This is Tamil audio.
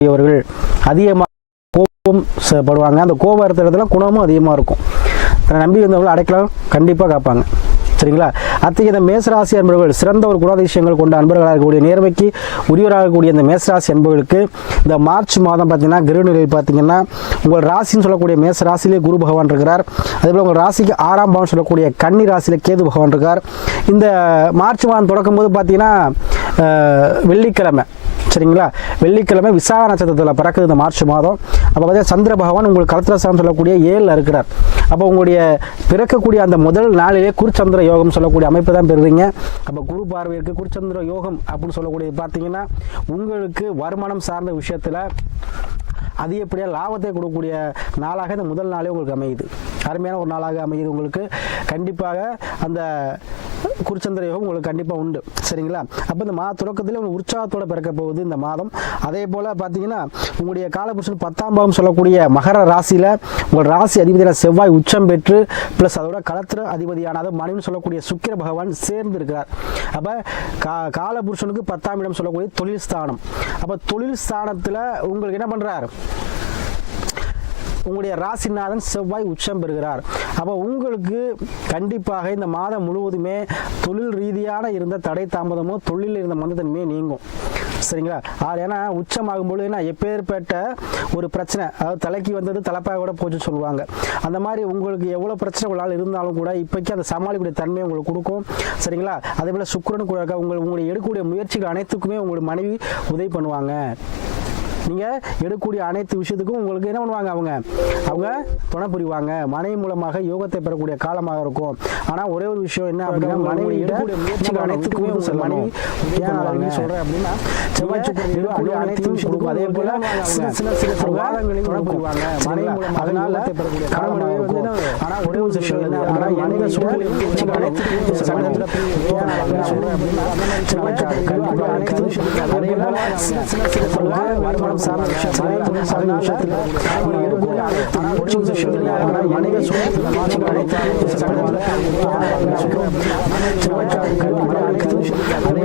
இருக்கக்கூடியவர்கள் அதிகமாக கோபம் ச- படுவாங்க. அந்த கோபம் இடத்துல குணமும் அதிகமாக இருக்கும். தன்னை நம்பி வந்தவர்கள் அடைக்கலாம் கண்டிப்பாக காப்பாங்க. சரிங்களா? அத்தகைய இந்த மேசராசி அன்பர்கள் சிறந்த ஒரு குணாதிசயங்கள் கொண்ட அன்பர்களாக இருக்கக்கூடிய நேர்மைக்கு உரியவராக இருக்கக்கூடிய இந்த மேசராசி அன்பர்களுக்கு இந்த மார்ச் மாதம் பார்த்தீங்கன்னா கிரகநிலையில் பார்த்தீங்கன்னா உங்கள் ராசின்னு சொல்லக்கூடிய மேச ராசியிலே குரு பகவான் இருக்கிறார். அதேபோல் உங்கள் ராசிக்கு ஆறாம் பாவம் சொல்லக்கூடிய கன்னி ராசியிலே கேது பகவான் இருக்கார். இந்த மார்ச் மாதம் தொடக்கும் போது பார்த்தீங்கன்னா வெள்ளிக்கிழமை. சரிங்களா? வெள்ளிக்கிழமை விசாக நட்சத்திரத்தில் பிறக்குது இந்த மார்ச் மாதம். அப்போ பார்த்தீங்கன்னா சந்திர பகவான் உங்களுக்கு கலத்திரசாரம் சொல்லக்கூடிய ஏழில் இருக்கிறார். அப்போ உங்களுடைய பிறக்கக்கூடிய அந்த முதல் நாளிலே குருச்சந்திர யோகம் சொல்லக்கூடிய அமைப்பு தான் பெறுவீங்க. அப்போ குரு பார்வையிற்கு குருச்சந்திர யோகம் அப்படின்னு சொல்லக்கூடிய பார்த்தீங்கன்னா உங்களுக்கு வருமானம் சார்ந்த விஷயத்தில் அதிகப்படியாக லாபத்தை கொடுக்கக்கூடிய நாளாக இந்த முதல் நாளே உங்களுக்கு அமையுது. அருமையான ஒரு நாளாக அமையுது உங்களுக்கு. கண்டிப்பாக அந்த குருச்சந்திர யோகம் உங்களுக்கு கண்டிப்பாக உண்டு. சரிங்களா? அப்போ இந்த மாத தொடக்கத்தில் உங்களுக்கு உற்சாகத்தோட பிறக்க போகுது இந்த மாதம். அதே போல் பார்த்தீங்கன்னா உங்களுடைய காலபுருஷன் பத்தாம் பாவம் சொல்லக்கூடிய மகர ராசியில் உங்கள் ராசி அதிபதியான செவ்வாய் உச்சம் பெற்று ப்ளஸ் அதோட களத்திர அதிபதியான அதாவது மனைவின்னு சொல்லக்கூடிய சுக்கிர பகவான் சேர்ந்து இருக்கிறார். அப்போ கா காலபுருஷனுக்கு பத்தாம் இடம் சொல்லக்கூடிய தொழில் ஸ்தானம். அப்போ தொழில் ஸ்தானத்தில் உங்களுக்கு என்ன பண்ணுறார் உங்களுடைய ராசிநாதன் செவ்வாய் உச்சம் பெறுகிறார். அப்போ உங்களுக்கு கண்டிப்பாக இந்த மாதம் முழுவதுமே தொழில் ரீதியான இருந்த தடை தாமதமோ தொழிலில் இருந்த மந்தத்தன்மையே நீங்கும். சரிங்களா? அது ஏன்னா உச்சமாகும்போது என்ன எப்பேற்பட்ட ஒரு பிரச்சனை அதாவது தலைக்கு வந்தது தலைப்பாக கூட போச்சு சொல்லுவாங்க. அந்த மாதிரி உங்களுக்கு எவ்வளோ பிரச்சனை உங்களால் இருந்தாலும் கூட இப்போக்கி அந்த சமாளிக்கூடிய தன்மையை உங்களுக்கு கொடுக்கும். சரிங்களா? அதே போல் சுக்கிரன் கூட இருக்க உங்கள் உங்களுடைய எடுக்கக்கூடிய முயற்சிகள் அனைத்துக்குமே உங்களுடைய மனைவி உதவி பண்ணுவாங்க. நீங்கள் எடுக்கக்கூடிய அனைத்து விஷயத்துக்கும் உங்களுக்கு என்ன பண்ணுவாங்க அவங்க? அவங்க துணை புரிவாங்க மனைவி மூலமாக யோகத்தை பெறக்கூடிய காலமாக இருக்கும். ஆனால் ஒரே ஒரு விஷயம் என்ன அப்படின்னா மனைவி முயற்சிகள் அனைத்துக்குமே மனைவி சொல்கிறேன் அப்படின்னா செவ்வாய் சுக்கிரன் அனைத்து விஷயத்துக்கும் அதே போல சின்ன சின்ன சில வாதங்களையும் துணை புரிவாங்க மனைவி அதனால காலமாக இருக்கும். ஆனால் ஒரே ஒரு விஷயம் என்ன அப்படின்னா மனைவி நான் அதை சொல்கிறேன் அப்படின்னா செவ்வாய் சுக்கிரன் அனைத்து அதே போல சின்ன சின்ன சில வருமானம் ಸಂಸಾರ ಸಂಸಾರ ವಿಷಯದಲ್ಲಿ ಅವರಿಗೆ ಅನುಕೂಲ ಮುಚ್ಚುವ ವಿಷಯದಲ್ಲಿ ಅವರ ಮನೆಗೆ ಸುಖವಾಗಿದೆ ಸುಖ ಮನೆ